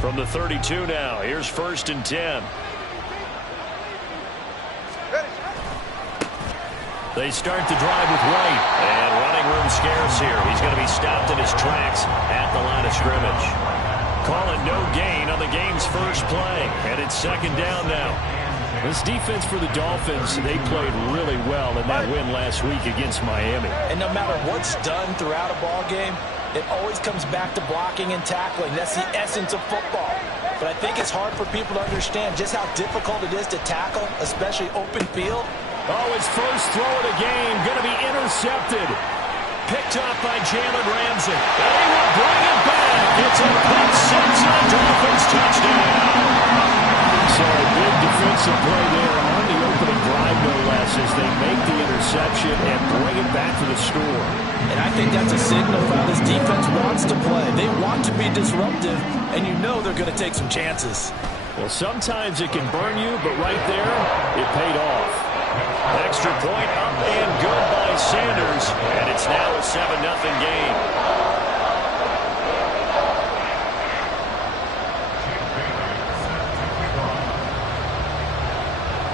From the 32 now, here's 1st and 10. They start the drive with White. And running room scarce here. He's going to be stopped in his tracks at the line of scrimmage. Calling no gain on the game's first play. And it's 2nd down now. This defense for the Dolphins, they played really well in that win last week against Miami. And no matter what's done throughout a ball game, it always comes back to blocking and tackling. That's the essence of football. But I think it's hard for people to understand just how difficult it is to tackle, especially open field. Oh, his first throw of the game going to be intercepted. Picked up by Jalen Ramsey. And he will bring it back. It's a pick six on Dolphins touchdown. So a big defensive play there on the opening drive, no less, as they make the interception and bring it back to the score. And I think that's a signal for how this defense wants to play. They want to be disruptive, and you know they're going to take some chances. Well, sometimes it can burn you, but right there, it paid off. Extra point up and good by Sanders, and it's now a 7-0 game.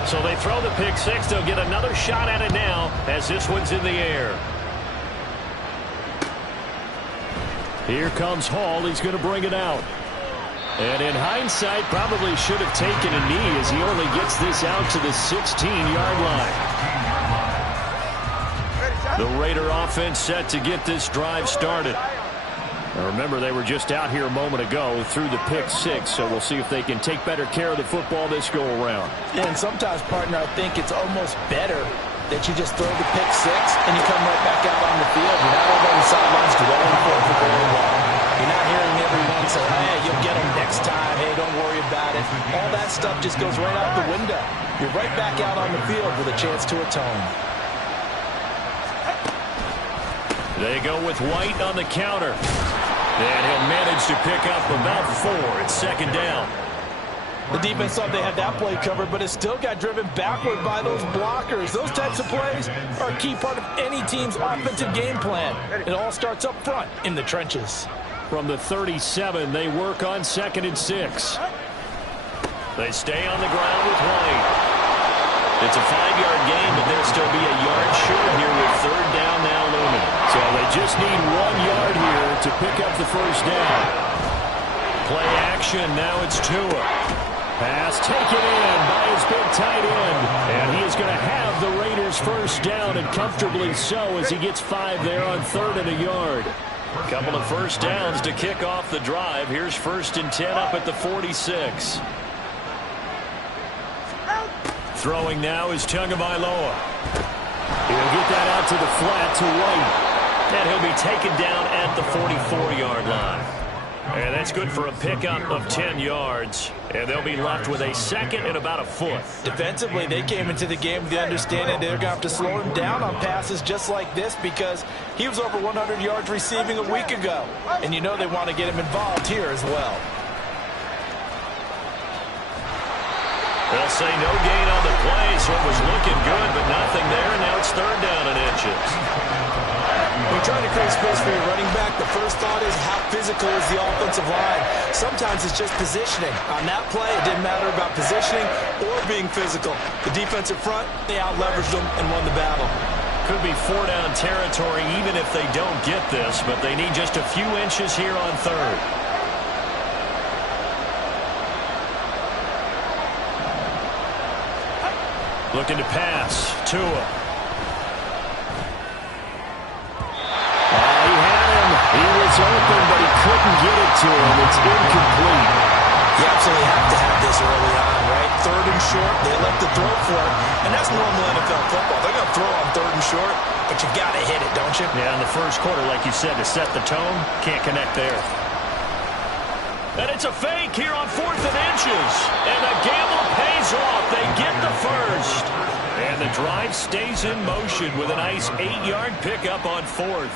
So they throw the pick six. They'll get another shot at it now as this one's in the air. Here comes Hall. He's going to bring it out. And in hindsight, probably should have taken a knee as he only gets this out to the 16-yard line. The Raider offense set to get this drive started. Now remember, they were just out here a moment ago through the pick six, so we'll see if they can take better care of the football this go-around. And sometimes, partner, I think it's almost better that you just throw the pick six and you come right back out on the field. You're not over on the sidelines dwelling for very long. You're not hearing everyone say, hey, you'll get them next time. Hey, don't worry about it. All that stuff just goes right out the window. You're right back out on the field with a chance to atone. They go with White on the counter. And he'll manage to pick up about 4. It's 2nd down. The defense thought they had that play covered, but it still got driven backward by those blockers. Those types of plays are a key part of any team's offensive game plan. It all starts up front in the trenches. From the 37, they work on 2nd and 6. They stay on the ground with White. It's a 5-yard gain, but they'll still be a yard short here with 3rd down now looming. So they just need 1 yard here to pick up the first down. Play action, now it's Tua. Pass taken in by his big tight end. And he is going to have the Raiders first down, and comfortably so as he gets 5 there on 3rd and a yard. A couple of first downs to kick off the drive. Here's 1st and 10 up at the 46. Throwing now is Tagovailoa. He'll get that out to the flat to White. And he'll be taken down at the 44-yard line. And that's good for a pickup of 10 yards. And they'll be left with a 2nd and about a foot. Defensively, they came into the game with the understanding they're going to have to slow him down on passes just like this because he was over 100 yards receiving a week ago. And you know they want to get him involved here as well. They'll say no gain on the play, so it was looking good, but nothing there. And now it's 3rd down and inches. When you're trying to create space for your running back, the first thought is how physical is the offensive line. Sometimes it's just positioning. On that play, it didn't matter about positioning or being physical. The defensive front, they out-leveraged them and won the battle. Could be 4-down territory even if they don't get this, but they need just a few inches here on 3rd. Looking to pass. Tua. He had him. He was open, but he couldn't get it to him. It's incomplete. You absolutely have to have this early on, right? 3rd and short, they elect to throw for it. And that's normal NFL football. They're going to throw on 3rd and short, but you got to hit it, don't you? Yeah, in the first quarter, like you said, to set the tone, can't connect there. And it's a fake here on 4th and inches. And the gamble pays off. They get the first. And the drive stays in motion with a nice 8-yard pickup on 4th.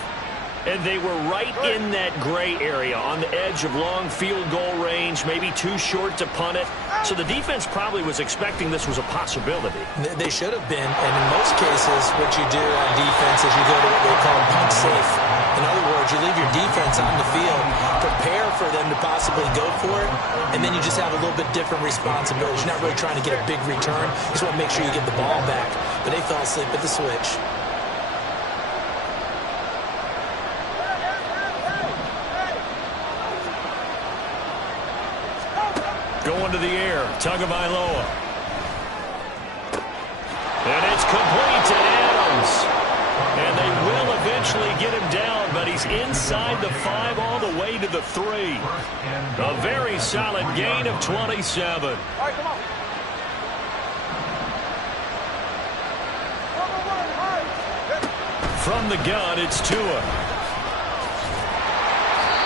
And they were right in that gray area on the edge of long field goal range, maybe too short to punt it. So the defense probably was expecting this was a possibility. They should have been, and in most cases, what you do on defense is you go to what they call punt safe. In other words, you leave your defense on the field, prepare there for them to possibly go for it, and then you just have a little bit different responsibility. You're not really trying to get a big return. You just want to make sure you get the ball back. But they fell asleep at the switch. Going to the air, Tagovailoa. And it's complete to Adams. And they will eventually get him down, but he's inside the 5 all the way to the 3. A very solid gain of 27. All right, come on. From the gun, it's Tua.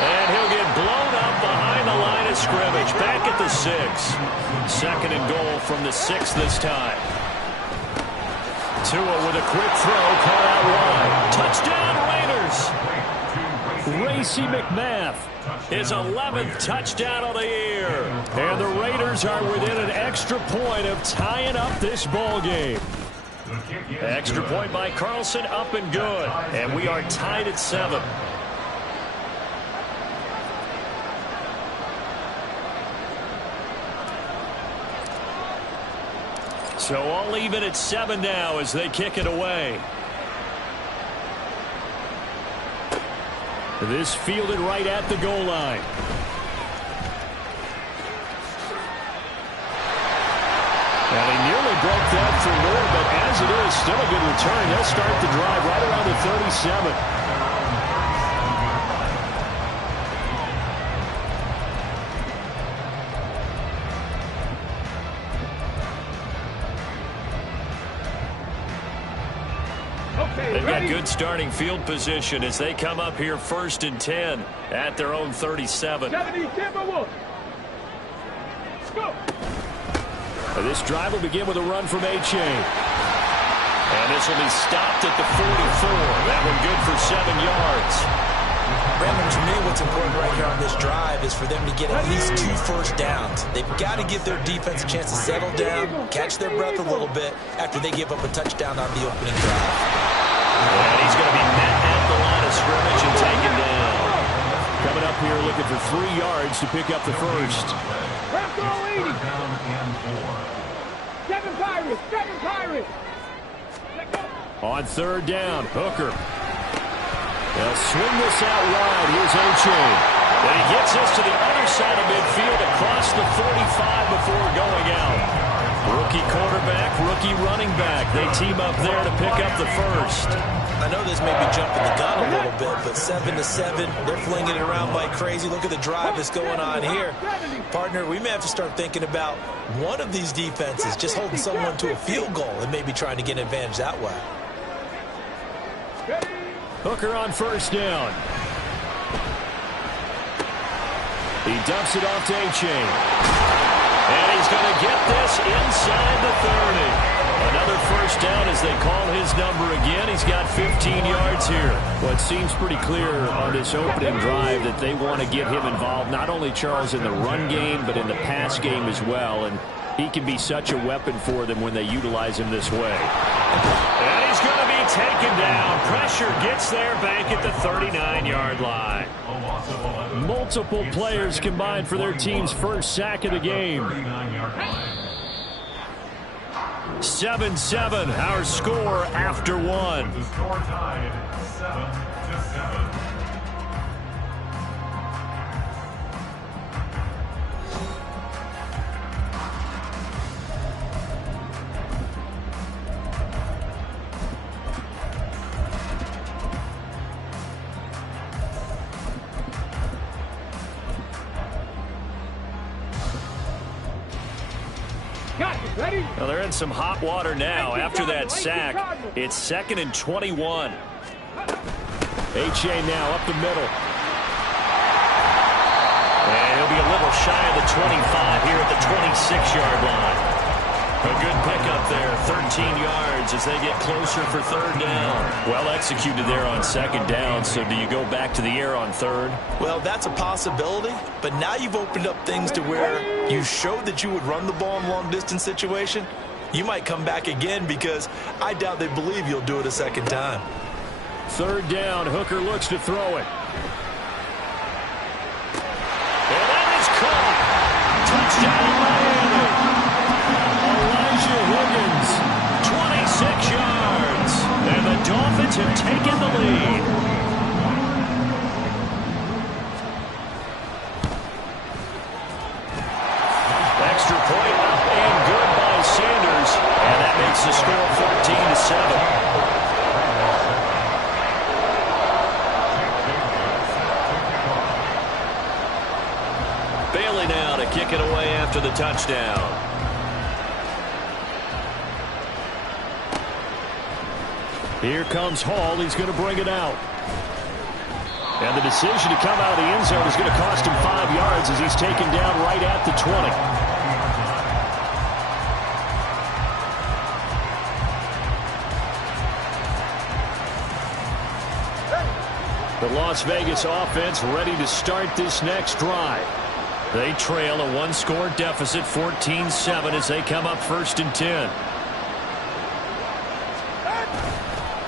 And he'll get blown up behind the line of scrimmage. Back at the 6. 2nd and goal from the 6 this time. Tua with a quick throw, caught out wide. Touchdown, Raiders! Racy McMath, his 11th touchdown of the year. And the Raiders are within an extra point of tying up this ball game. Extra point by Carlson, up and good. And we are tied at 7. So all even at 7 now as they kick it away. This fielded right at the goal line. And he nearly broke that for more, but as it is, still a good return. He'll start the drive right around the 37. They've got good starting field position as they come up here 1st and 10 at their own 37. 70, Timberwolves. Go. This drive will begin with a run from A-Chain. And this will be stopped at the 44. That one good for 7 yards. Brandon, to me, what's important right here on this drive is for them to get at least 2 first downs. They've got to give their defense a chance to settle down, catch their breath a little bit after they give up a touchdown on the opening drive. And he's going to be met at the line of scrimmage and taken down. Coming up here looking for 3 yards to pick up the first. Kevin Pirates, Kevin Pirates. On 3rd down, Hooker. They'll swing this out wide. Here's A-Chain. And he gets us to the other side of midfield across the 45 before going out. Rookie quarterback, rookie running back. They team up there to pick up the first. I know this may be jumping the gun a little bit, but 7-7, they're flinging it around like crazy. Look at the drive that's going on here. Partner, we may have to start thinking about one of these defenses just holding someone to a field goal and maybe trying to get an advantage that way. Hooker on 1st down. He dumps it off to A-Chain. And he's going to get this inside the 30. Another first down as they call his number again. He's got 15 yards here. Well, it seems pretty clear on this opening drive that they want to get him involved, not only, Charles, in the run game, but in the pass game as well. And he can be such a weapon for them when they utilize him this way. And he's going to be taken down. Pressure gets there back at the 39-yard line. Multiple players combined for their team's first sack of the game. 7-7, our score after 1. The score tied 7-7. Well, they're in some hot water now after that sack. It's 2nd and 21. A-Chain now up the middle. And he'll be a little shy of the 25 here at the 26-yard line. A good pickup there, 13 yards as they get closer for 3rd down. Well executed there on 2nd down, so do you go back to the air on 3rd? Well, that's a possibility, but now you've opened up things to where you showed that you would run the ball in long-distance situation. You might come back again because I doubt they believe you'll do it a 2nd time. 3rd down, Hooker looks to throw it. point up and good by Sanders. And that makes the score 14-7. Bailey now to kick it away after the touchdown. Here comes Hall. He's going to bring it out. And the decision to come out of the end zone is going to cost him 5 yards as he's taken down right at the 20. The Las Vegas offense ready to start this next drive. They trail a one-score deficit, 14-7, as they come up 1st and 10.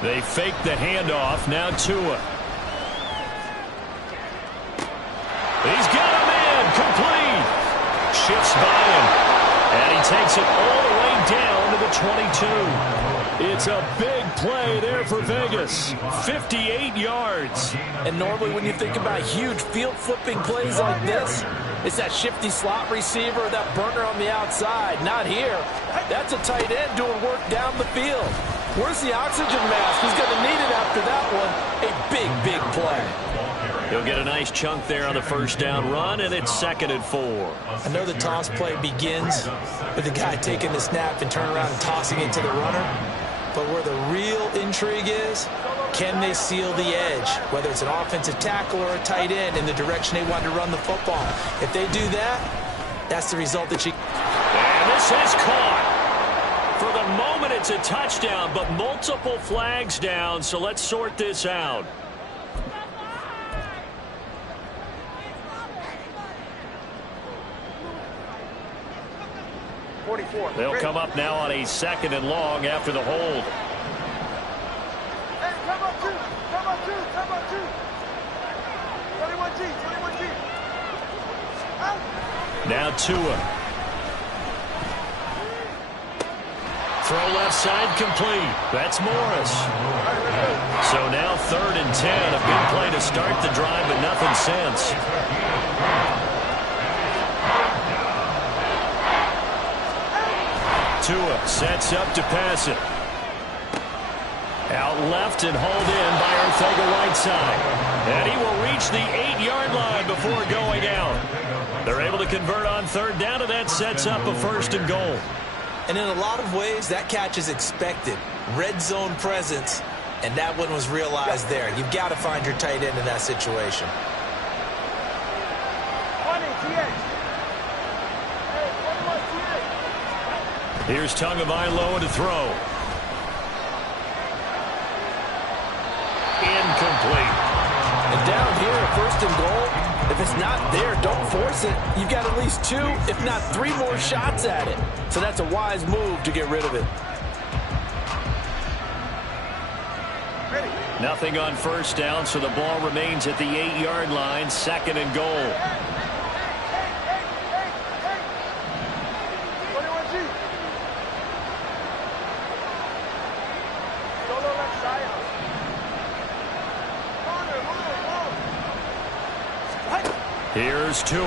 They fake the handoff. Now Tua. He's got a man complete. Shifts by him. And he takes it all the way down to the 22. It's a big play there for Vegas. 58 yards. And normally when you think about huge field-flipping plays like this, it's that shifty slot receiver, that burner on the outside. Not here. That's a tight end doing work down the field. Where's the oxygen mask? He's going to need it after that one. A big, big play. He'll get a nice chunk there on the 1st down run, and it's 2nd and 4. I know the toss play begins with the guy taking the snap and turning around and tossing it to the runner. But where the real intrigue is, can they seal the edge, whether it's an offensive tackle or a tight end, in the direction they want to run the football? If they do that, that's the result that you... And this is caught. For the moment, it's a touchdown, but multiple flags down, so let's sort this out. They'll come up now on a 2nd and long after the hold. Hey, come on, two. Come on, two. Come on, two. 21G, 21G. Out. Now Tua. Throw left side complete. That's Morris. So now 3rd and 10. A big play to start the drive, but nothing since. Tua sets up to pass it. Out left and hauled in by Arcega-Whiteside. And he will reach the 8-yard line before going out. They're able to convert on 3rd down, and that sets up a 1st and goal. And in a lot of ways, that catch is expected. Red zone presence, and that one was realized there. You've got to find your tight end in that situation. Here's Tagovailoa to throw. Incomplete. And down here, 1st and goal, if it's not there, don't force it. You've got at least 2, if not 3 more shots at it. So that's a wise move to get rid of it. Nothing on 1st down, so the ball remains at the 8-yard line, 2nd and goal. Here's Tua.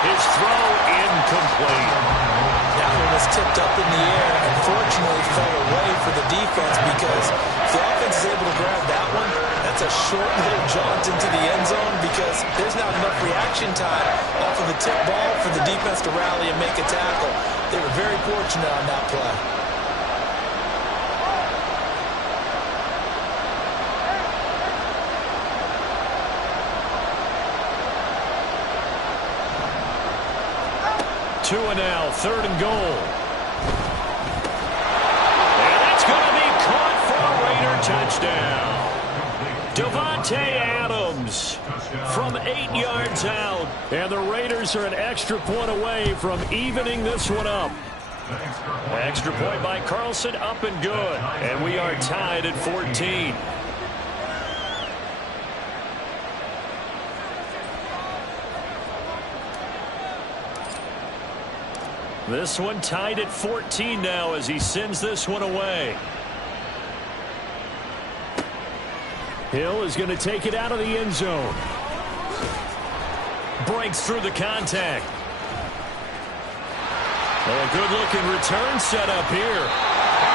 His throw incomplete. That one was tipped up in the air. Unfortunately, fell away for the defense because if the offense is able to grab that one, that's a short little jaunt into the end zone because there's not enough reaction time off of the tip ball for the defense to rally and make a tackle. They were very fortunate on that play. Tua now, 3rd and goal. And that's going to be caught for a Raider touchdown. Davante Adams from 8 yards out. And the Raiders are an extra point away from evening this one up. Extra point by Carlson, up and good. And we are tied at 14. This one tied at 14 now as he sends this one away. Hill is going to take it out of the end zone. Breaks through the contact. Oh, a good-looking return set up here.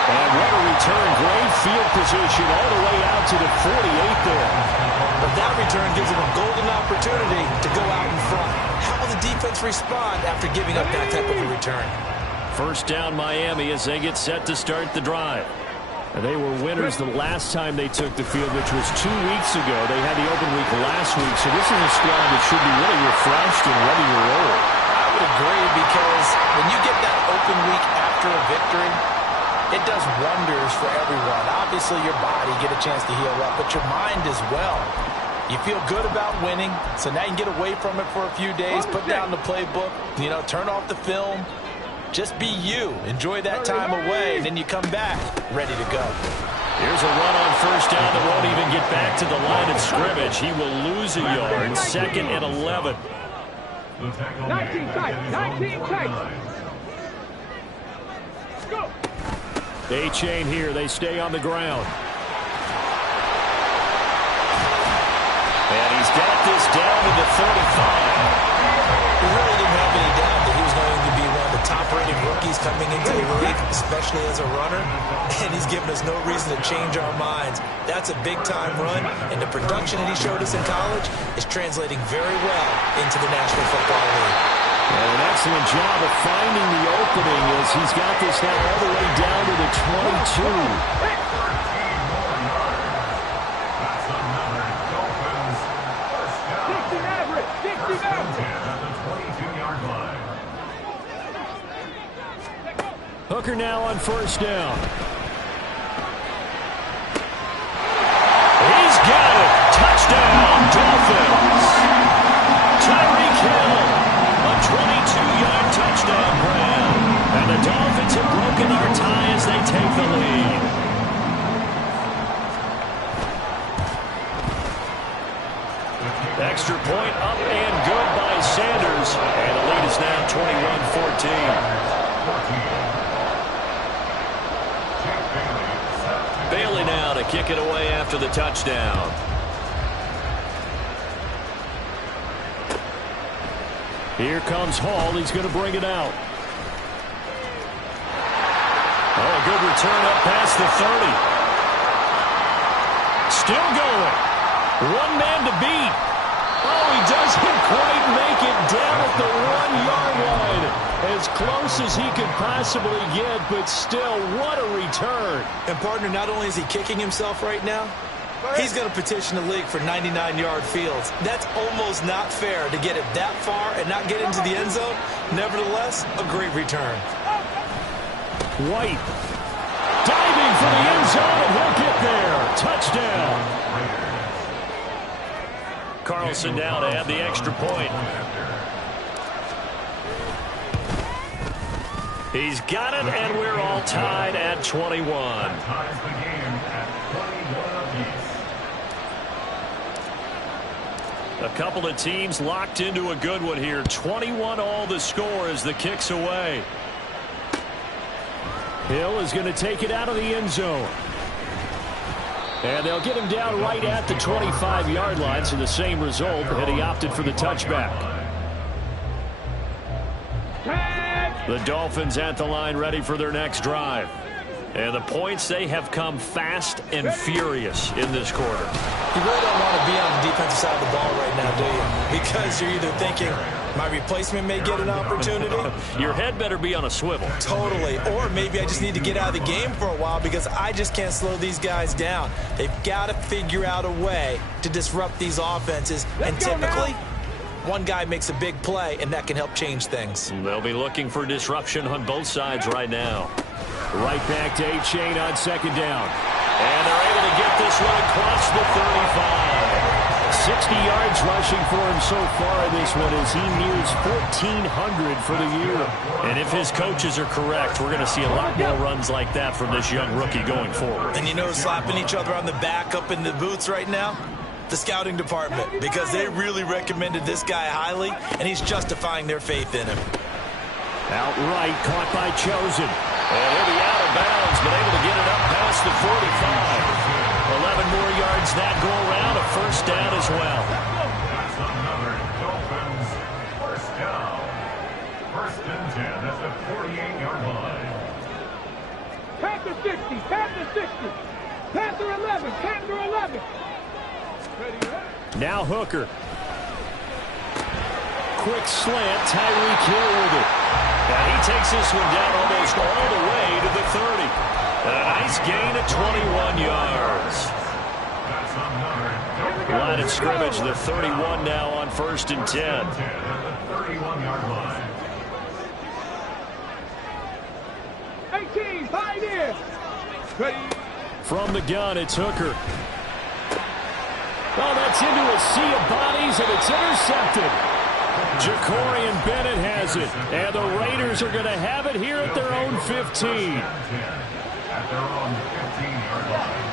And what a return. Great field position all the way out to the 48 there. But that return gives him a golden opportunity to go out in front. How will the defense respond after giving up that type of a return? First down Miami as they get set to start the drive. And they were winners the last time they took the field, which was 2 weeks ago. They had the open week last week, so this is a squad that should be really refreshed and ready to roll. I would agree, because when you get that open week after a victory, it does wonders for everyone. Obviously, your body get a chance to heal up, but your mind as well. You feel good about winning, so now you can get away from it for a few days, put down the playbook, turn off the film. Just be you. Enjoy that time away, and then you come back ready to go. Here's a run on first down that won't even get back to the line of scrimmage. He will lose a yard. 2nd and 11. 19 tight. 19 tight. Go. A-chain here. They stay on the ground. And he's got this down to the 35. We really didn't have any doubt that he was going to be one of the top-rated rookies coming into the league, especially as a runner. And he's given us no reason to change our minds. That's a big-time run, and the production that he showed us in college is translating very well into the National Football League. And an excellent job of finding the opening as he's got this now all the way down to the 22. Hooker now on first down. He's got it. Touchdown, Dolphins. Tyreek Hill, a 22-yard touchdown grab. And the Dolphins have broken our tie as they take the lead. Extra point up and good by Sanders. And the lead is now 21-14. Bailey now to kick it away after the touchdown. Here comes Hall. He's going to bring it out. Oh, a good return up past the 30. Still going. One man to beat. Oh, he doesn't quite make it down at the 1-yard line. As close as he could possibly get, but still, what a return. And, partner, not only is he kicking himself right now, he's going to petition the league for 99-yard fields. That's almost not fair to get it that far and not get into the end zone. Nevertheless, a great return. White diving for the end zone, and he'll get there. Touchdown. Carlson now to add the extra point. He's got it, and we're all tied at 21. A couple of teams locked into a good one here. 21 all the score as the kick's away. Hill is going to take it out of the end zone. And they'll get him down right at the 25-yard line, so the same result, and he opted for the touchback. The Dolphins at the line ready for their next drive. And the points, they have come fast and furious in this quarter. You really don't want to be on the defensive side of the ball right now, do you? Because you're either thinking, my replacement may get an opportunity. Your head better be on a swivel. Totally. Or maybe I just need to get out of the game for a while because I just can't slow these guys down. They've got to figure out a way to disrupt these offenses. And typically, one guy makes a big play, and that can help change things. They'll be looking for disruption on both sides right now. Right back to A-Chain on second down. And they're able to get this one across the 35. 60 yards rushing for him so far in this one as he nears 1,400 for the year. And if his coaches are correct, we're going to see a lot more runs like that from this young rookie going forward. And you know, slapping each other on the back up in the boots right now? The scouting department, because they really recommended this guy highly, and he's justifying their faith in him. Outright caught by Chosen. And he'll be out of bounds, but able to get it up past the 45. 11 more yards that go around, a first down as well. 48-yard line. Panther 60, Panther 60. Panther 11, Panther 11. Now Hooker. Quick slant, Tyreek Hill with it. And he takes this one down almost all the way to the 30. A nice gain of 21 yards. Line of scrimmage, the 31 now on 1st and 10. 31-yard line. 18, pioneer. From the gun, it's Hooker. Oh, that's into a sea of bodies, and it's intercepted. Jacorian Bennett has it, and the Raiders are going to have it here at their own 15. At their own 15-yard line.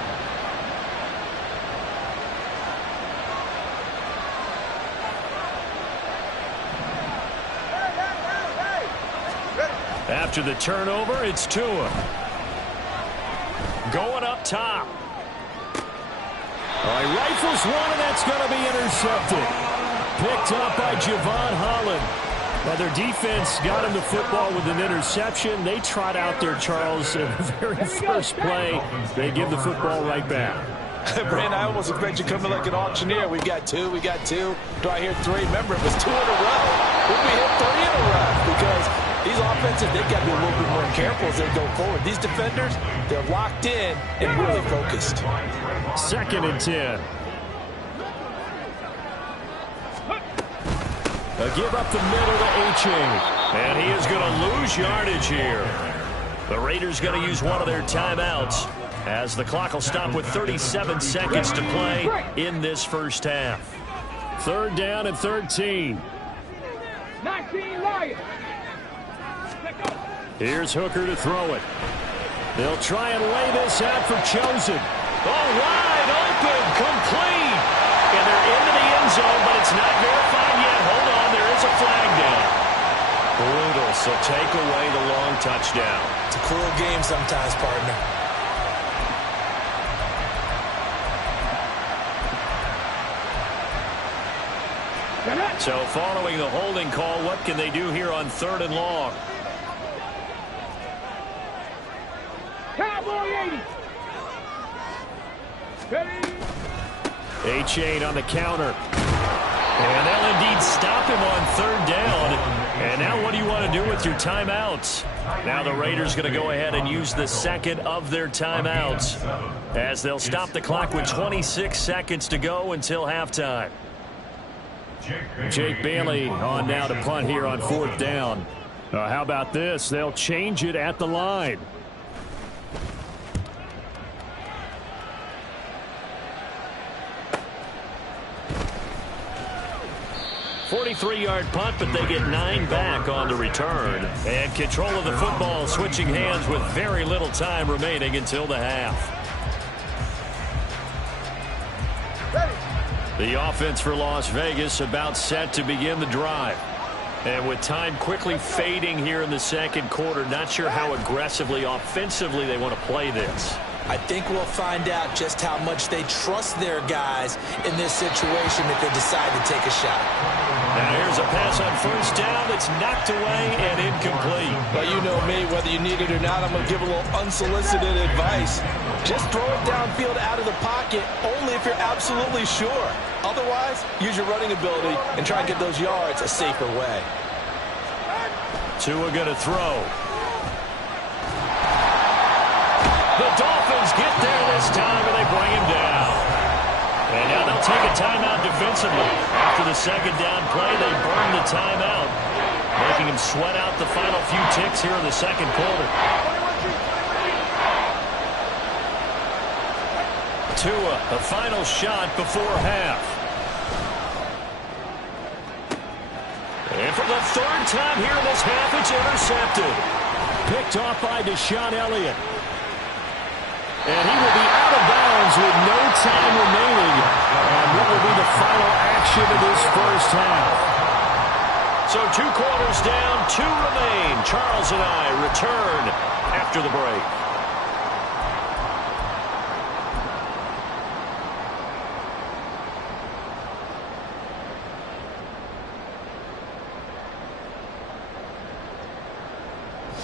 After the turnover, it's Tua. Going up top. He rifles one, and that's going to be intercepted. Picked up by Javon Holland. Now, their defense got him the football with an interception. They trot out there, Charles, in the very first play. They give the football right back. Brandon, I almost expect you to come in like an auctioneer. We got two. Do I hear three? Remember, it was 2 in a row. We'll be hit 3 in a row because these offenses, they've got to be a little bit more careful as they go forward. These defenders, they're locked in and really focused. 2nd and 10. A give up the middle to H.A. And he is going to lose yardage here. The Raiders going to use one of their timeouts as the clock will stop with 37 seconds to play in this first half. 3rd down and 13. 19 Lions. Here's Hooker to throw it. They'll try and lay this out for Chosen. Oh, wide open, complete. And they're into the end zone, but it's not verified yet. Hold on, there is a flag down. Brutal, so take away the long touchdown. It's a cruel game sometimes, partner. So following the holding call, what can they do here on 3rd and long? Cowboy 80. A-Chain on the counter. And they'll indeed stop him on 3rd down. And now what do you want to do with your timeouts? Now the Raiders going to go ahead and use the 2nd of their timeouts as they'll stop the clock with 26 seconds to go until halftime. Jake Bailey on now to punt here on 4th down. How about this? They'll change it at the line. 43-yard punt, but they get 9 back on the return. And control of the football switching hands with very little time remaining until the half. The offense for Las Vegas about set to begin the drive. And with time quickly fading here in the 2nd quarter, not sure how aggressively, offensively they want to play this. I think we'll find out just how much they trust their guys in this situation if they decide to take a shot. Now here's a pass on 1st down that's knocked away and incomplete. But you know me, whether you need it or not, I'm going to give a little unsolicited advice. Just throw it downfield out of the pocket only if you're absolutely sure. Otherwise, use your running ability and try and get those yards a safer way. Tua going to throw. The Dolphins get there this time, and they bring him down. And now they'll take a timeout defensively. After the 2nd down play, they burn the timeout, making him sweat out the final few ticks here in the 2nd quarter. Tua, the final shot before half. And for the 3rd time here in this half, it's intercepted. Picked off by Deshaun Elliott. And he will be out of bounds with no time remaining. And what will be the final action of this first half? So 2 quarters down, 2 remain. Charles and I return after the break.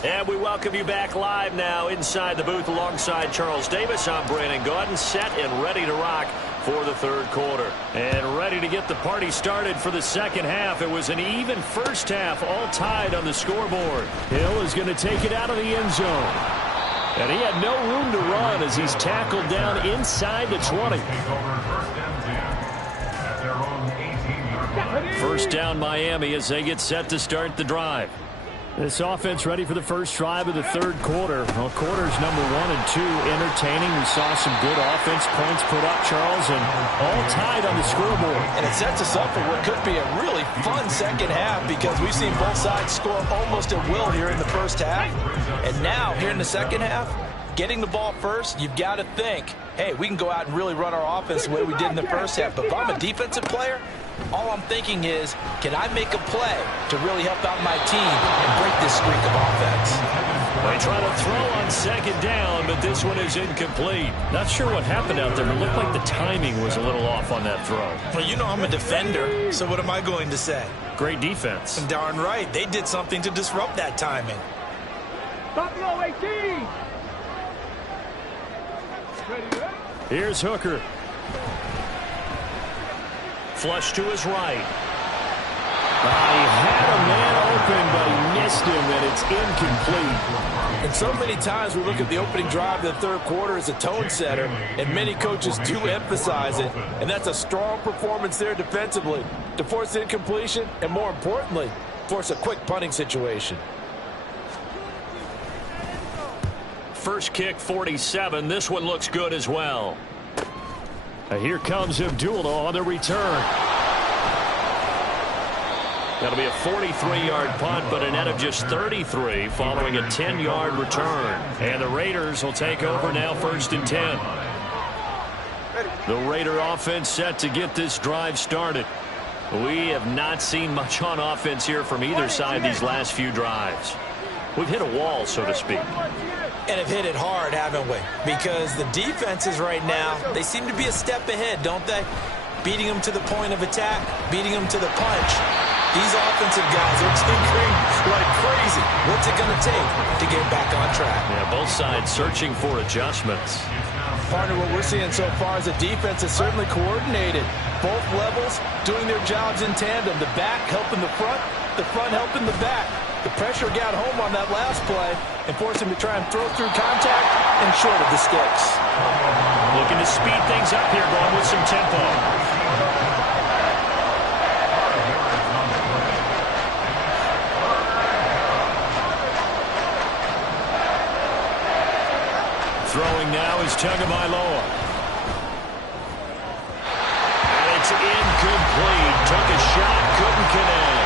And we welcome you back live now inside the booth alongside Charles Davis. I'm Brandon Gaudin, set and ready to rock for the third quarter. And ready to get the party started for the second half. It was an even first half, all tied on the scoreboard. Hill is going to take it out of the end zone. And he had no room to run as he's tackled down inside the 20. First down Miami as they get set to start the drive. This offense ready for the first drive of the third quarter. Well, quarters number 1 and 2 entertaining. We saw some good offense points put up, Charles, and all tied on the scoreboard. And it sets us up for what could be a really fun second half because we've seen both sides score almost at will here in the first half. And now, here in the second half, getting the ball first, you've got to think, hey, we can go out and really run our offense the way we did in the first half. But if I'm a defensive player, all I'm thinking is, can I make a play to really help out my team and break this streak of offense? They try to throw on second down, but this one is incomplete. Not sure what happened out there, but it looked like the timing was a little off on that throw. Well, you know I'm a defender, so what am I going to say? Great defense. Darn right. They did something to disrupt that timing. Buffalo 18. Here's Hooker. Flush to his right. He had a man open, but he missed him, and it's incomplete. And so many times we look at the opening drive of the third quarter as a tone setter, and many coaches do emphasize it. And that's a strong performance there defensively to force incompletion and, more importantly, force a quick punting situation. First kick, 47. This one looks good as well. Here comes Abdullah on the return. That'll be a 43-yard punt, but a net of just 33 following a 10-yard return. And the Raiders will take over now, 1st and 10. The Raider offense set to get this drive started. We have not seen much on offense here from either side these last few drives. We've hit a wall, so to speak. And have hit it hard, haven't we? Because the defenses right now, they seem to be a step ahead, don't they? Beating them to the point of attack, beating them to the punch. These offensive guys are tinkering like crazy. What's it going to take to get back on track? Yeah, both sides searching for adjustments. Partner, what we're seeing so far is the defense is certainly coordinated. Both levels doing their jobs in tandem. The back helping the front helping the back. The pressure got home on that last play and forced him to try and throw through contact and short of the sticks. Looking to speed things up here, going with some tempo. Throwing now is Tagovailoa. And it's incomplete. Took a shot, couldn't connect.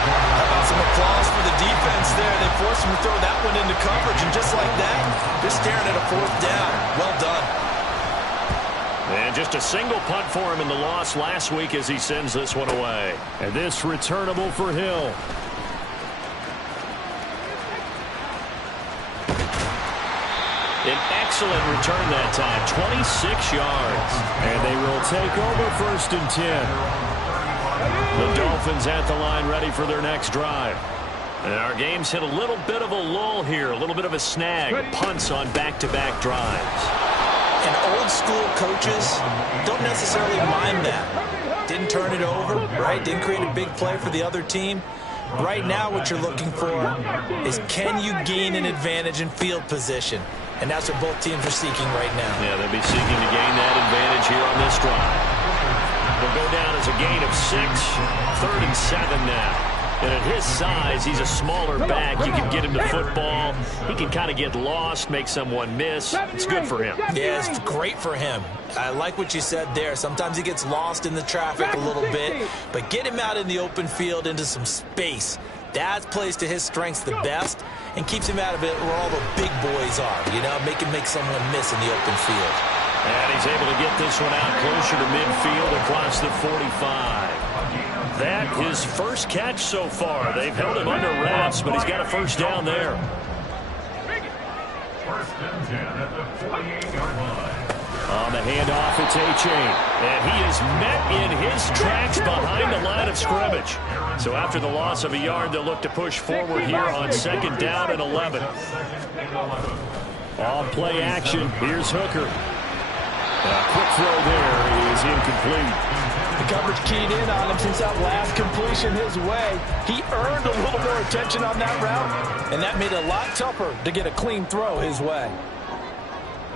How about some applause for the defense there? They forced him to throw that one into coverage, and just like that, they're staring at a 4th down. Well done. And just a single punt for him in the loss last week as he sends this one away. And this returnable for Hill. An excellent return that time, 26 yards. And they will take over 1st and 10. The Dolphins at the line ready for their next drive. And our game's hit a little bit of a lull here, a little bit of a snag. Punts on back-to-back drives. And old-school coaches don't necessarily mind that. Didn't turn it over, right? Didn't create a big play for the other team. Right now what you're looking for is, can you gain an advantage in field position? And that's what both teams are seeking right now. Yeah, they'll be seeking to gain that advantage here on this drive. They'll go down as a gain of 6. 3rd and 7 now. And at his size, he's a smaller back. You can get him the football. He can kind of get lost, make someone miss. It's good for him. Yeah, it's great for him. I like what you said there. Sometimes he gets lost in the traffic a little bit. But get him out in the open field into some space. That plays to his strengths the best and keeps him out of it where all the big boys are. You know, make someone miss in the open field. And he's able to get this one out closer to midfield across the 45. That his first catch so far. They've held him under wraps, but he's got a first down there. 1st and 10 at the 48-yard line. On the handoff, it's A-Chain. And he is met in his tracks behind the line of scrimmage. So after the loss of a yard, they'll look to push forward here on 2nd down and 11. All play action. Here's Hooker. A quick throw there is incomplete. The coverage keyed in on him since that last completion his way. He earned a little more attention on that route, and that made it a lot tougher to get a clean throw his way.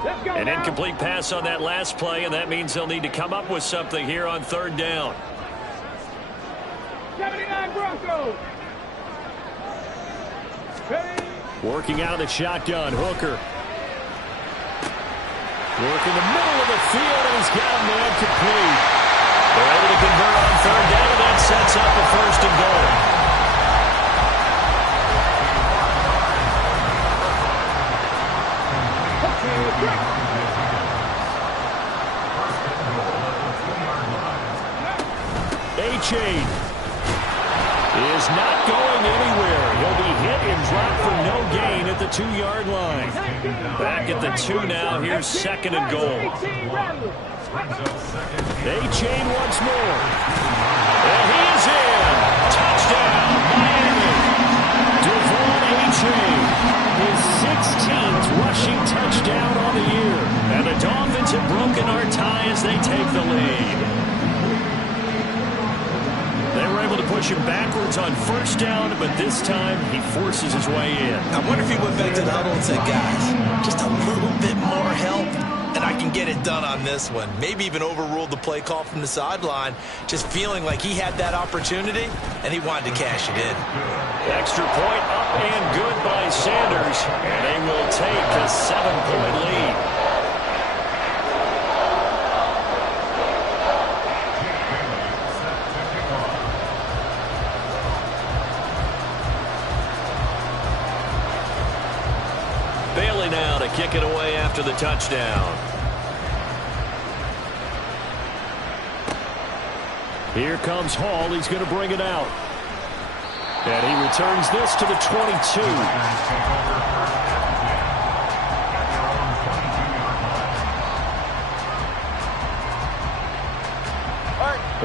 An incomplete pass on that last play, and that means they'll need to come up with something here on 3rd down. 79 Broncos. Ready? Working out of the shotgun, Hooker. Work in the middle of the field, and he's got a man complete. They're able to convert on 3rd down, and that sets up a 1st and goal. A-Chain is not going anywhere. He'll be hit and dropped for no gain at the 2-yard line. Back at the 2 now. Here's 2nd and goal. A-Chain once more. And he is in. Touchdown, Miami. Devon A-Chain. His 16th rushing touchdown on the year. And the Dolphins have broken our tie as they take the lead. They were able to push him backwards on 1st down, but this time he forces his way in. I wonder if he went back to the huddle and said, guys, just a little bit more help, and I can get it done on this one. Maybe even overruled the play call from the sideline, just feeling like he had that opportunity, and he wanted to cash it in. Extra point up and good by Sanders, and they will take a 7-point lead. Bailey now to kick it away after the touchdown. Here comes Hall. He's going to bring it out. And he returns this to the 22.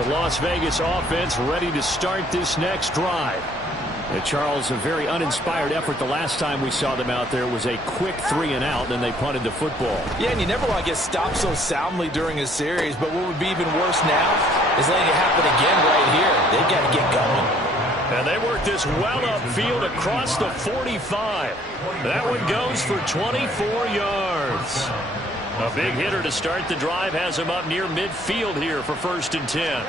The Las Vegas offense ready to start this next drive. Charles, a very uninspired effort the last time we saw them out there. It was a quick 3-and-out, and then they punted the football. Yeah, and you never want to get stopped so soundly during a series, but what would be even worse now is letting it happen again right here. They've got to get going. And they work this well upfield across the 45. That one goes for 24 yards. A big hitter to start the drive has him up near midfield here for 1st and 10.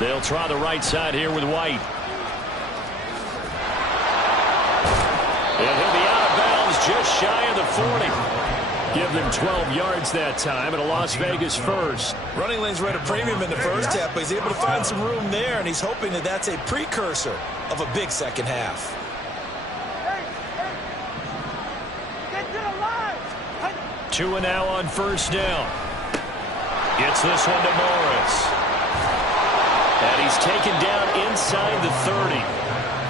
They'll try the right side here with White. And he'll be out of bounds just shy of the 40. Give them 12 yards that time, and a Las Vegas 1st. Running lanes were at a premium in the first half, but he's able to find some room there, and he's hoping that that's a precursor of a big second half. Hey, get to the line. 2 and now on 1st down. Gets this one to Morris. And he's taken down inside the 30.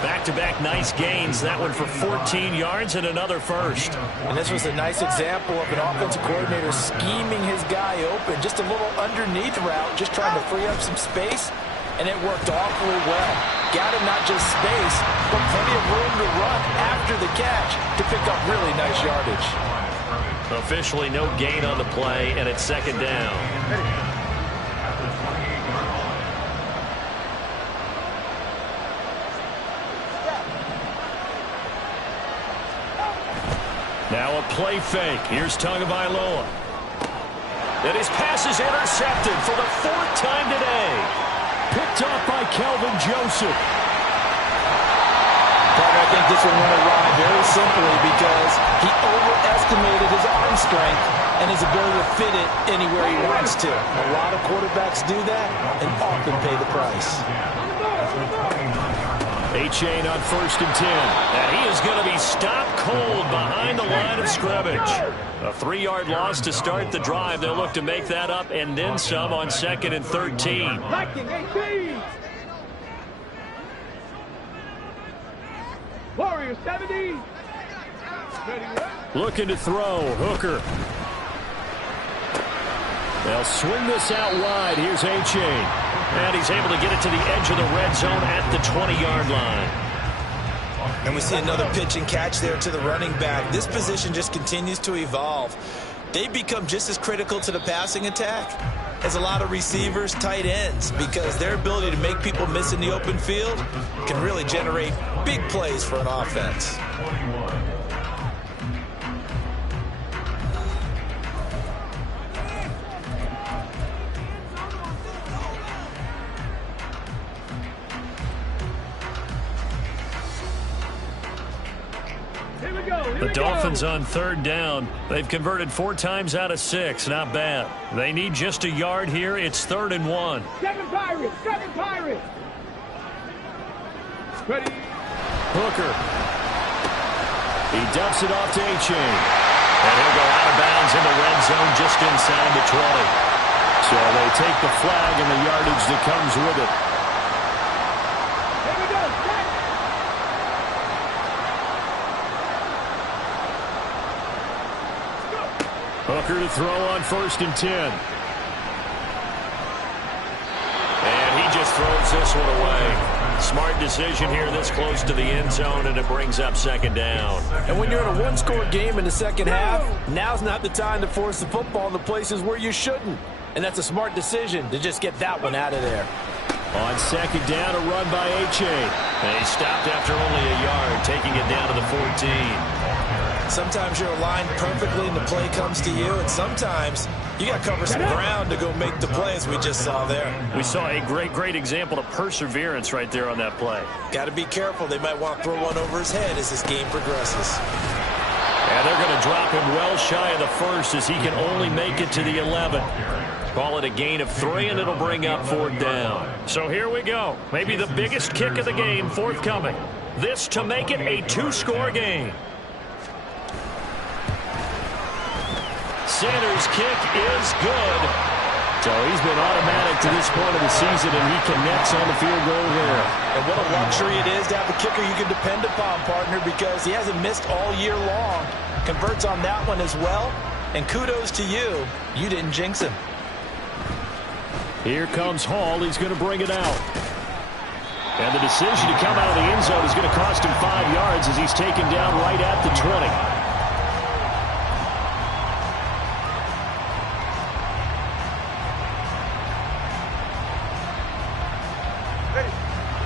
Back-to-back nice gains. That one for 14 yards and another 1st. And this was a nice example of an offensive coordinator scheming his guy open. Just a little underneath route, just trying to free up some space, and it worked awfully well. Got him not just space, but plenty of room to run after the catch to pick up really nice yardage. Officially no gain on the play, and it's 2nd down. Now a play fake. Here's Tagovailoa. And his pass is intercepted for the 4th time today. Picked off by Kelvin Joseph. I think this one went awry very simply because he overestimated his arm strength and his ability to fit it anywhere he wants to. A lot of quarterbacks do that and often pay the price. A-Chain on 1st and 10. And he is going to be stopped cold behind the line of scrimmage. A 3-yard loss to start the drive. They'll look to make that up and then some on 2nd and 13. Liking 18. Warriors 70. Looking to throw. Hooker. They'll swing this out wide. Here's A-Chain. And he's able to get it to the edge of the red zone at the 20-yard line. And we see another pitch and catch there to the running back. This position just continues to evolve. They become just as critical to the passing attack as a lot of receivers, tight ends, because their ability to make people miss in the open field can really generate big plays for an offense. The Dolphins on third down. They've converted 4 times out of 6. Not bad. They need just a yard here. It's 3rd and 1. 7 Pirates! 7 Pirates! Ready? Hooker. He dumps it off to A-Chain. And he'll go out of bounds in the red zone just inside the 20. So they take the flag and the yardage that comes with it. Here we go! Set! Hooker to throw on 1st and 10. And he just throws this one away. Smart decision here this close to the end zone, and it brings up 2nd down. And when you're in a one-score game in the second half, now's not the time to force the football in the places where you shouldn't. And that's a smart decision to just get that one out of there. On 2nd down, a run by A-Chain. And he stopped after only a yard, taking it down to the 14. Sometimes you're aligned perfectly and the play comes to you, and sometimes you got to cover some ground to go make the play, as we just saw there. We saw a great example of perseverance right there on that play. Got to be careful. They might want to throw one over his head as this game progresses. And they're going to drop him well shy of the 1st as he can only make it to the 11. Call it a gain of 3, and it'll bring up 4th down. So here we go. Maybe the biggest kick of the game forthcoming. This to make it a 2-score game. Sanders' kick is good. So he's been automatic to this point of the season, and he connects on the field goal there. And what a luxury it is to have a kicker you can depend upon, partner, because he hasn't missed all year long. Converts on that one as well. And kudos to you. You didn't jinx him. Here comes Hall. He's going to bring it out. And the decision to come out of the end zone is going to cost him 5 yards as he's taken down right at the 20.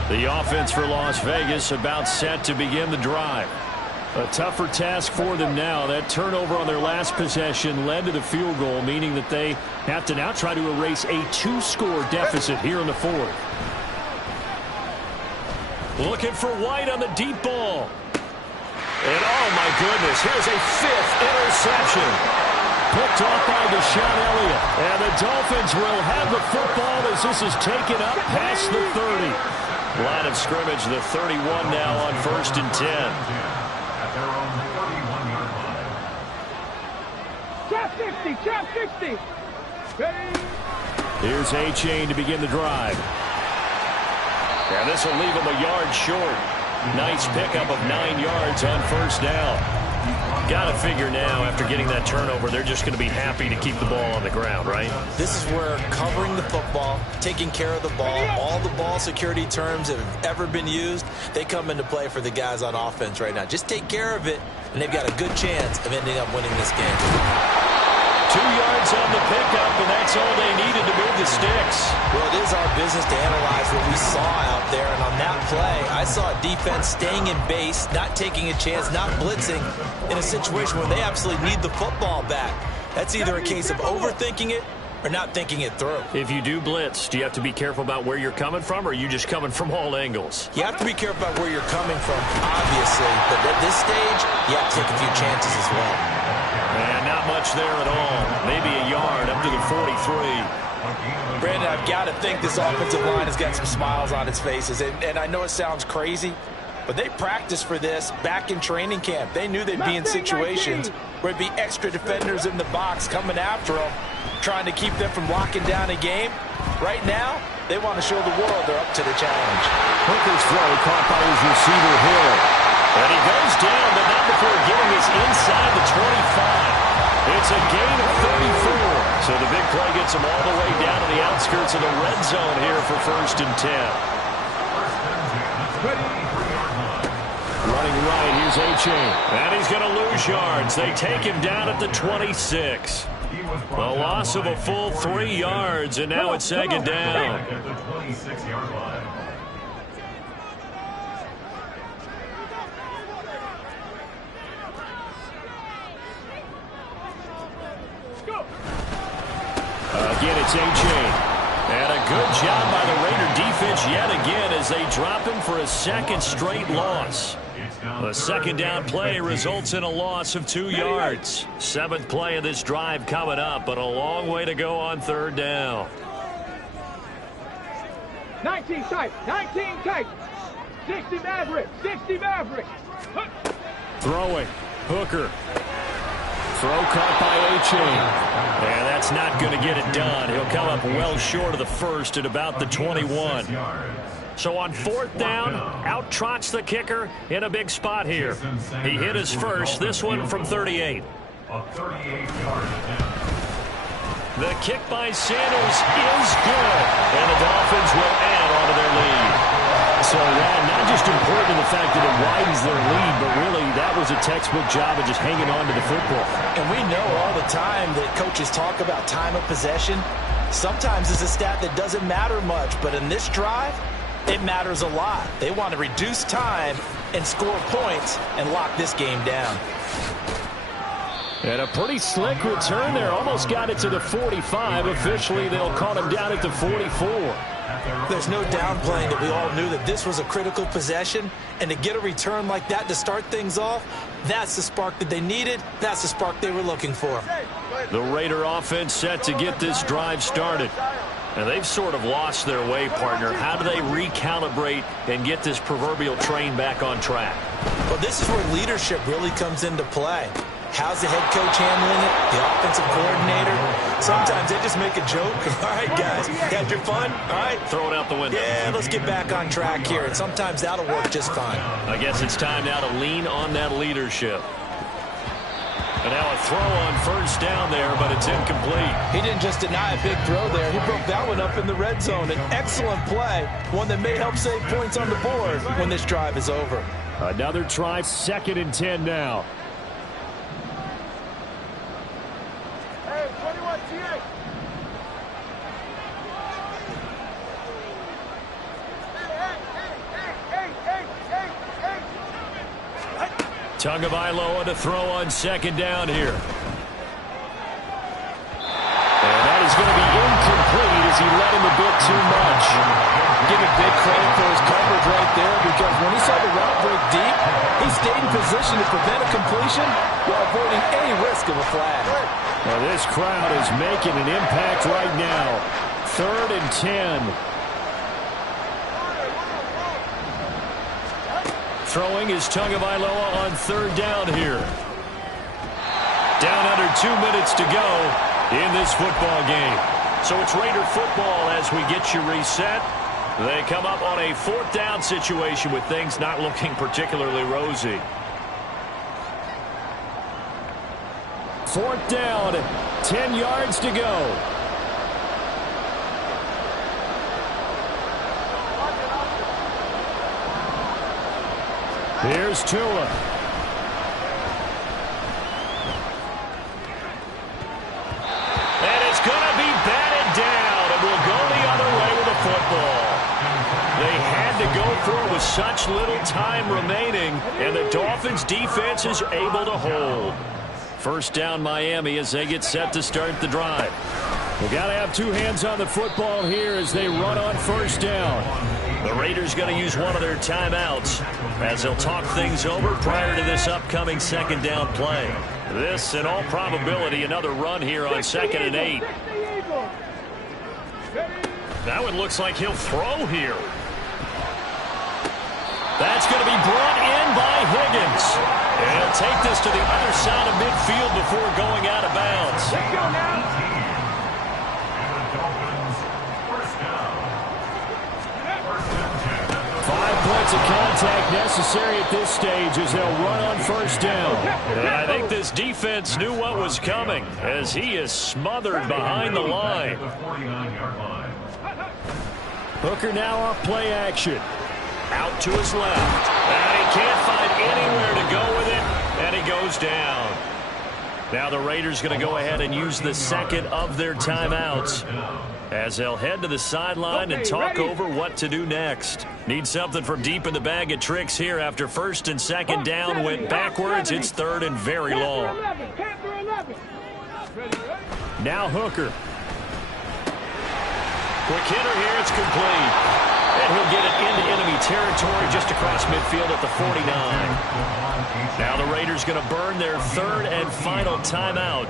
The offense for Las Vegas about set to begin the drive. A tougher task for them now. That turnover on their last possession led to the field goal, meaning that they have to now try to erase a 2-score deficit here in the 4th. Looking for White on the deep ball. And oh my goodness, here's a 5th interception. Picked off by Deshaun Elliott. And the Dolphins will have the football as this is taken up past the 30. Line of scrimmage, the 31 now on 1st and 10. At their own 31-yard line. Trap 60! Trap 60! Ready? Here's A-Chain to begin the drive. And this will leave him a yard short. Nice pickup of 9 yards on 1st down. Got to figure now, after getting that turnover, they're just going to be happy to keep the ball on the ground, right? This is where covering the football, taking care of the ball, all the ball security terms that have ever been used, they come into play for the guys on offense right now. Just take care of it, and they've got a good chance of ending up winning this game. 2 yards on the pickup, and that's all they needed to move the sticks. Well, it is our business to analyze what we saw out there, and on that play, I saw a defense staying in base, not taking a chance, not blitzing in a situation where they absolutely need the football back. That's either a case of overthinking it or not thinking it through. If you do blitz, do you have to be careful about where you're coming from, or are you just coming from all angles? You have to be careful about where you're coming from, obviously, but at this stage, you have to take a few chances as well. And not much there at all. Maybe a yard up to the 43. Brandon, I've got to think this offensive line has got some smiles on its faces. And I know it sounds crazy, but they practiced for this back in training camp. They knew they'd be in situations where it'd be extra defenders in the box coming after them, trying to keep them from locking down a game. Right now, they want to show the world they're up to the challenge. Hooker's throw caught by his receiver, Hill. And he goes down, but not before getting us inside the 25. It's a gain of 34. So the big play gets them all the way down to the outskirts of the red zone here for 1st and 10. Running right, here's A-Chain. And he's going to lose yards. They take him down at the 26. A loss of a full 3 yards, and now it's 2nd down. At the 26-yard line. Again, it's A-Chain. And a good job by the Raider defense yet again as they drop him for a 2nd straight loss. The 2nd down play results in a loss of 2 yards. 7th play of this drive coming up, but a long way to go on 3rd down. 19 tight, 19 tight. 60 Maverick, 60 Maverick. Throwing. Hooker. Throw caught by A-Chain. And that's not going to get it done. He'll come up well short of the 1st at about the 21. So on 4th down, out trots the kicker in a big spot here. He hit his first, this one from 38. A 38-yard attempt. The kick by Sanders is good. And the Dolphins will add on to their lead. So that not just important in the fact that it widens their lead, but really that was a textbook job of just hanging on to the football. And we know all the time that coaches talk about time of possession. Sometimes it's a stat that doesn't matter much, but in this drive, it matters a lot. They want to reduce time and score points and lock this game down. And a pretty slick return there. Almost got it to the 45. Officially, they'll call him down at the 44. There's no downplaying that we all knew that this was a critical possession. And to get a return like that to start things off, that's the spark that they needed. That's the spark they were looking for. The Raider offense set to get this drive started. And they've sort of lost their way, partner. How do they recalibrate and get this proverbial train back on track? Well, this is where leadership really comes into play. How's the head coach handling it? The offensive coordinator? Sometimes they just make a joke. All right, guys, had your fun? All right. Throw it out the window. Yeah, let's get back on track here. And sometimes that'll work just fine. I guess it's time now to lean on that leadership. And now a throw on 1st down there, but it's incomplete. He didn't just deny a big throw there. He broke that one up in the red zone. An excellent play, one that may help save points on the board when this drive is over. Another try, 2nd and 10 now. Hey, 21 TA. Tagovailoa to throw on 2nd down here. And that is going to be incomplete as he let him a bit too much. Give him big credit for his coverage right there, because when he saw the route break deep, he stayed in position to prevent a completion while avoiding any risk of a flag. Well, this crowd is making an impact right now. 3rd and 10. Throwing is Tagovailoa on 3rd down here. Down under 2 minutes to go in this football game. So it's Raider football as we get you reset. They come up on a 4th down situation with things not looking particularly rosy. 4th down, 10 yards to go. Here's Tua. And it's going to be batted down, and we'll go the other way with the football. They had to go for it with such little time remaining, and the Dolphins defense is able to hold. 1st down Miami as they get set to start the drive. We've got to have 2 hands on the football here as they run on 1st down. The Raiders going to use one of their timeouts as they'll talk things over prior to this upcoming 2nd down play. This, in all probability, another run here on 2nd and 8. That one looks like he'll throw here. That's going to be brought in by Higgins. And he'll take this to the other side of midfield before going out of bounds. Let's go now. And the Dolphins, 1st down. 1st and 10. 5 points of contact necessary at this stage as they'll run on first down. And I think this defense knew what was coming as he is smothered behind the line. Hooker now off play action. Out to his left. And he can't find anywhere to go with it, and he goes down. Now the Raiders going to go ahead and use the second of their timeouts as they'll head to the sideline and talk over what to do next. Need something from deep in the bag of tricks here after first and second down went backwards. It's third and very long. Now Hooker. Quick hitter here. It's complete. And he'll get it into enemy territory just across midfield at the 49. Now the Raiders going to burn their third and final timeout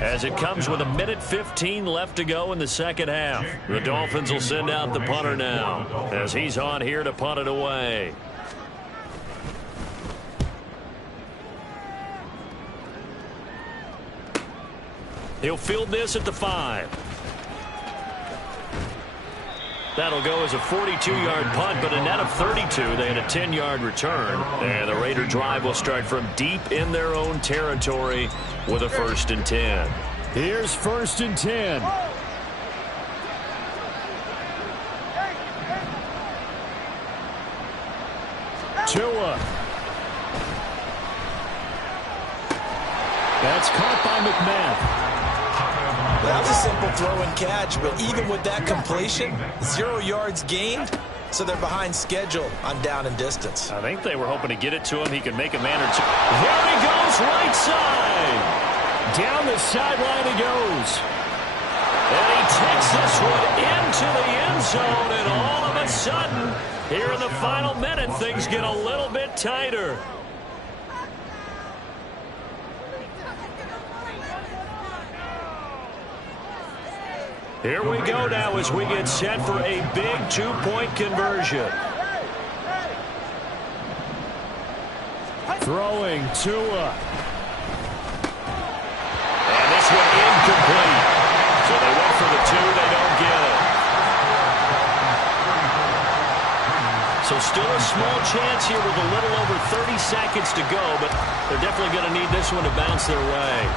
as it comes with 1:15 left to go in the second half. The Dolphins will send out the punter now as he's on here to punt it away. He'll field this at the 5. That'll go as a 42-yard punt, but a net of 32. They had a 10-yard return. And the Raider drive will start from deep in their own territory with a 1st and 10. Here's 1st and 10. Tua. That's caught by McMahon. That was a simple throw and catch, but even with that completion, 0 yards gained, so they're behind schedule on down and distance. I think they were hoping to get it to him. He could make a man or two. There he goes, right side. Down the sideline he goes. And he takes this one into the end zone, and all of a sudden, here in the final minute, things get a little bit tighter. Here we go now as we get set for a big 2-point conversion. Throwing Tua. And this one incomplete. So they went for the 2. They don't get it. So still a small chance here with a little over 30 seconds to go, but they're definitely going to need this one to bounce their way.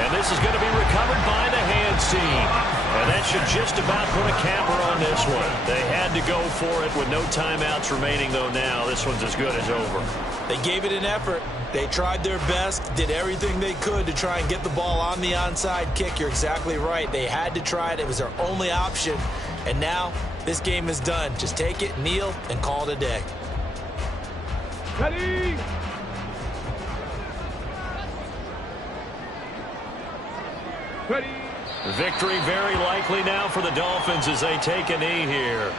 And this is going to be recovered by the hands team. And that should just about put a capper on this one. They had to go for it with no timeouts remaining, though now. This one's as good as over. They gave it an effort. They tried their best, did everything they could to try and get the ball on the onside kick. You're exactly right. They had to try it. It was their only option. And now this game is done. Just take it, kneel, and call it a day. Ready? Ready? Victory very likely now for the Dolphins as they take a knee here.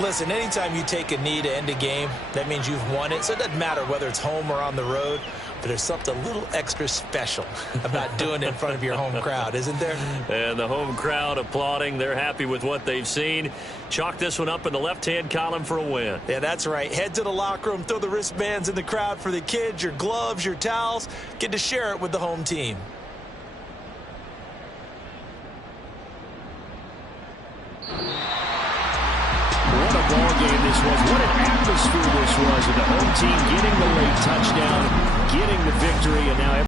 Listen, anytime you take a knee to end a game, that means you've won it. So it doesn't matter whether it's home or on the road, but there's something a little extra special about doing it in front of your home crowd, isn't there? And the home crowd applauding. They're happy with what they've seen. Chalk this one up in the left-hand column for a win. Yeah, that's right. Head to the locker room, throw the wristbands in the crowd for the kids, your gloves, your towels. Get to share it with the home team. What a ball game this was. What an atmosphere this was. And the home team getting the late touchdown, getting the victory, and now